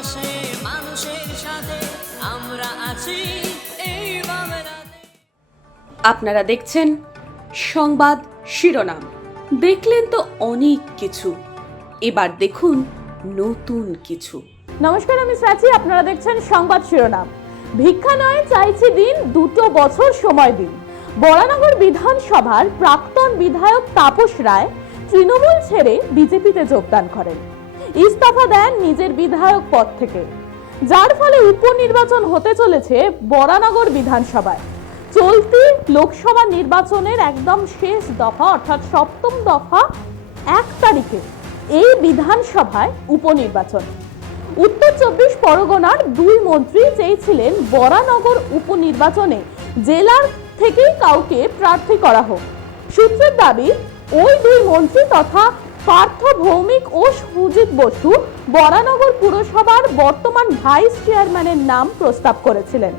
পাশে মানুষের সাথে আমরা আছি এই বাংলাতে। আপনারা দেখছেন সংবাদ শিরোনাম। দেখলেন তো অনেক কিছু, এবার দেখুন নতুন কিছু। নমস্কার, আমি প্রাচী, আপনারা দেখছেন সংবাদ শিরোনাম। ভিক্ষা নয়, চাইছি দিন, 2 বছর সময় দিন। বরানগর বিধানসভার প্রাক্তন বিধায়ক তাপস রায় তৃণমূল ছেড়ে বিজেপিতে যোগদান করেন। ইস্তফা দেন নিজের বিধায়ক পদ থেকে, যার ফলে উপনির্বাচন হতে চলেছে বরানগর বিধানসভায়। চলতি লোকসভা নির্বাচনের একদম শেষ দফা অর্থাৎ 7ম দফা 1 তারিখে এই বিধানসভায় উপনির্বাচন। উত্তর 24 পরগনার 2 মন্ত্রী চেয়েছিলেন বরানগর উপনির্বাচনে জেলার থেকেই কাউকে প্রার্থী করা হোক। সূত্রের দাবি, ওই 2 মন্ত্রী তথা পার্থ ভৌমিক ও সুজিত বসু বরানগর পুরসভার বর্তমান ভাইস চেয়ারম্যানের নাম প্রস্তাব করেছিলেন।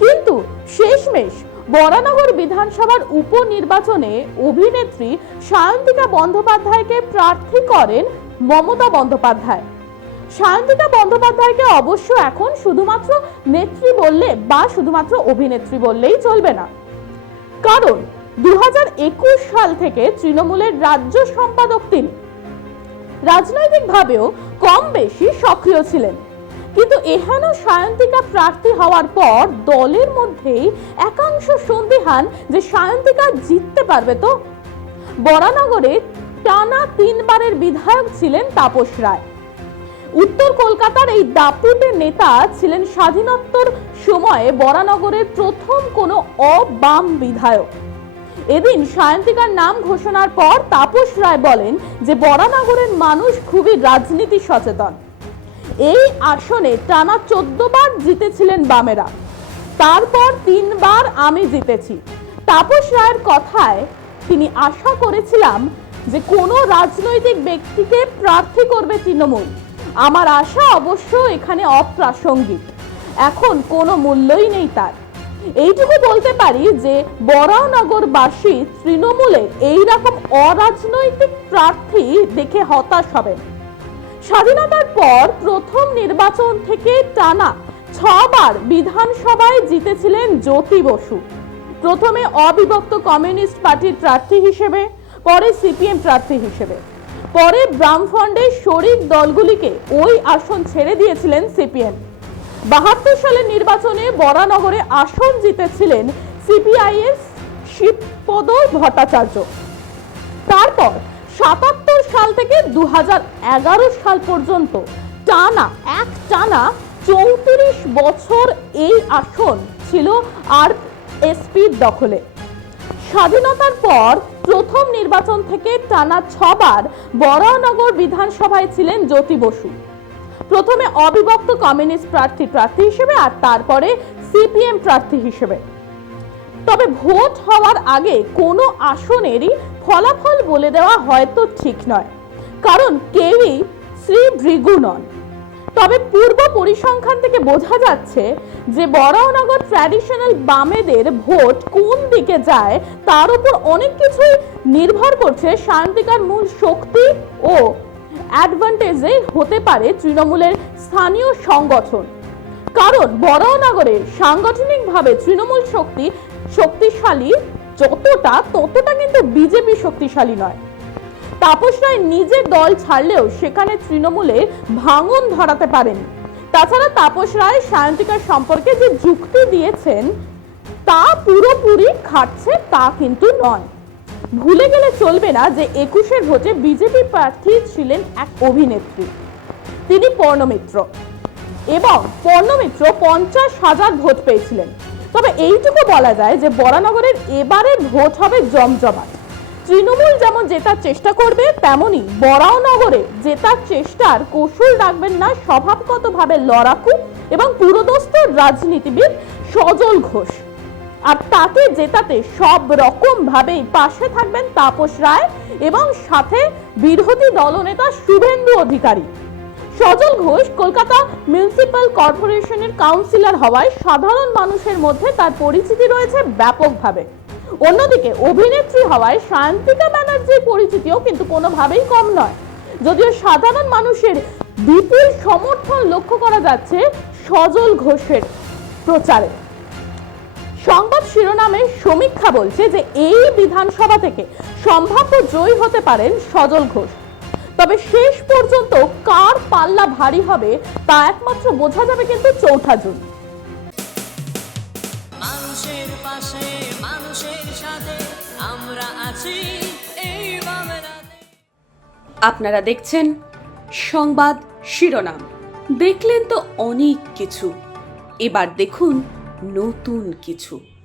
কিন্তু শেষমেশ বরানগর বিধানসভার উপনির্বাচনে অভিনেত্রী সায়ন্তিকা বন্দ্যোপাধ্যায়কে প্রার্থী করেন মমতা বন্দ্যোপাধ্যায়। সায়ন্তিকা বন্দ্যোপাধ্যায়কে অবশ্য এখন শুধুমাত্র নেত্রী বললে বা শুধুমাত্র অভিনেত্রী বললেই চলবে না, কারণ 2021 সাল থেকে তৃণমূলের রাজ্য সম্পাদক তিনি। রাজনৈতিকভাবেও কম বেশি সক্রিয় ছিলেন, কিন্তু এহেন সায়ন্তিকা প্রার্থী হওয়ার পর দলের মধ্যেই একাংশ সন্দিহান যে সায়ন্তিকা জিততে পারবে তো। বরানগরে টানা 3 বারের বিধায়ক ছিলেন তাপস রায়। উত্তর কলকাতার এই দাপুটে নেতা ছিলেন স্বাধীনোত্তর সময়ে বরানগরের প্রথম কোনো অবাম বিধায়ক। এদিন সায়ন্তিকার নাম ঘোষণার পর তাপস রায় বলেন যে বরানগরের মানুষ খুবই রাজনীতি সচেতন। এই আসনে টানা 14 বার জিতেছিলেন বামেরা, তারপর 3 বার আমি জিতেছি। তাপস রায়ের কথায় তিনি আশা করেছিলাম যে কোনো রাজনৈতিক ব্যক্তিকে প্রার্থী করবে তৃণমূল। আমার আশা অবশ্য এখানে অপ্রাসঙ্গিক, এখন কোনো মূল্যই নেই তার। এইটুকু বলতে পারি যে বরানগরবাসী তৃণমূলের এইরকম অরাজনৈতিক প্রার্থী দেখে হতাশ হবেন। স্বাধীনতার পর প্রথম নির্বাচন থেকে টানা 6 বার বিধানসভায় জিতেছিলেন জ্যোতি বসু। প্রথমে অবিভক্ত কমিউনিস্ট পার্টির প্রার্থী হিসেবে, পরে সিপিএম প্রার্থী হিসেবে, পরে বামফ্রন্টের শরিক দলগুলিকে ওই আসন ছেড়ে দিয়েছিলেন সিপিএম। 72 সালের নির্বাচনে বরানগরে আসন জিতেছিলেন সিপিআইএর শিবপদ ভট্টাচার্য। তারপর 77 সাল থেকে 2011 সাল পর্যন্ত টানা 34 বছর এই আসন ছিল আরএসপির দখলে। স্বাধীনতার পর প্রথম নির্বাচন থেকে টানা 6 বার বরানগর বিধানসভায় ছিলেন জ্যোতি বসু। প্রথমে অবিভক্ত কমিউনিস্ট প্রার্থী হিসেবে আর তারপরে সিপিএম প্রার্থী হিসেবে। তবে ভোট হওয়ার আগে কোনো আসনেরই ফলাফল বলে দেওয়া হয়তো ঠিক নয়, কারণ কেউই শ্রী ভৃগু নন। তবে পূর্ব পরিসংখ্যান থেকে বোঝা যাচ্ছে যে বরানগর ট্র্যাডিশনাল বামেদের ভোট কোন দিকে যায় তার উপর অনেক কিছুই নির্ভর করছে। সায়ন্তিকার মূল শক্তি ও অ্যাডভান্টেজে হতে পারে তৃণমূলের স্থানীয় সংগঠন, কারণ বরানগরে সাংগঠনিকভাবে তৃণমূল শক্তিশালী ততটা কিন্তু বিজেপি শক্তিশালী নয়। তাপস রায় নিজের দল ছাড়লেও সেখানে তৃণমূলের ভাঙন ধরাতে পারেন। তাছাড়া তাপস রায় সায়ন্তিকার সম্পর্কে যে যুক্তি দিয়েছেন তা পুরোপুরি খাটছে তা কিন্তু নয়। ভুলে গেলে চলবে না যে 21-এর ভোটে বিজেপি প্রার্থী ছিলেন এক অভিনেত্রী, তিনি পর্ণমিত্র, এবং পর্ণমিত্র 50,000 ভোট পেয়েছিলেন। তবে এইটুকু বলা যায় যে বরানগরের এবারের ভোট হবে জমজমাট। তৃণমূল যেমন জেতার চেষ্টা করবে, তেমনি বরানগরে জেতার চেষ্টার কৌশল রাখবেন না স্বভাবগতভাবে লড়াকু এবং পুরোদস্ত রাজনীতিবিদ সজল ঘোষ। আর তাকে জেতাতে সব রকম ভাবেই পাশে থাকবেন তাপস রায় এবং সাথে বিরোধী দলনেতা শুভেন্দু অধিকারী। সজল ঘোষ কলকাতা মিউনিসিপ্যাল কর্পোরেশনের কাউন্সিলর হওয়ায় সাধারণ মানুষের মধ্যে তার পরিচিতি রয়েছে ব্যাপকভাবে। অন্যদিকে অভিনেত্রী হওয়ায় সায়ন্তিকা ব্যানার্জির পরিচিতিও কিন্তু কোনোভাবেই কম নয়। যদিও সাধারণ মানুষের বিপুল সমর্থন লক্ষ্য করা যাচ্ছে সজল ঘোষের প্রচারে। সংবাদ শিরোনামের সমীক্ষা বলছে যে এই বিধানসভা থেকে সম্ভাব্য জয়ী হতে পারেন সজল ঘোষ। তবে শেষ পর্যন্ত কার পাল্লা ভারী হবে তা একমাত্র বোঝা যাবে কিন্তু 4 জুন। মানুষের পাশে মানুষের সাথে আমরা আছি এই বাংলাতে। আপনারা দেখছেন সংবাদ শিরোনাম। দেখলেন তো অনেক কিছু, এবার দেখুন নতুন কিছু।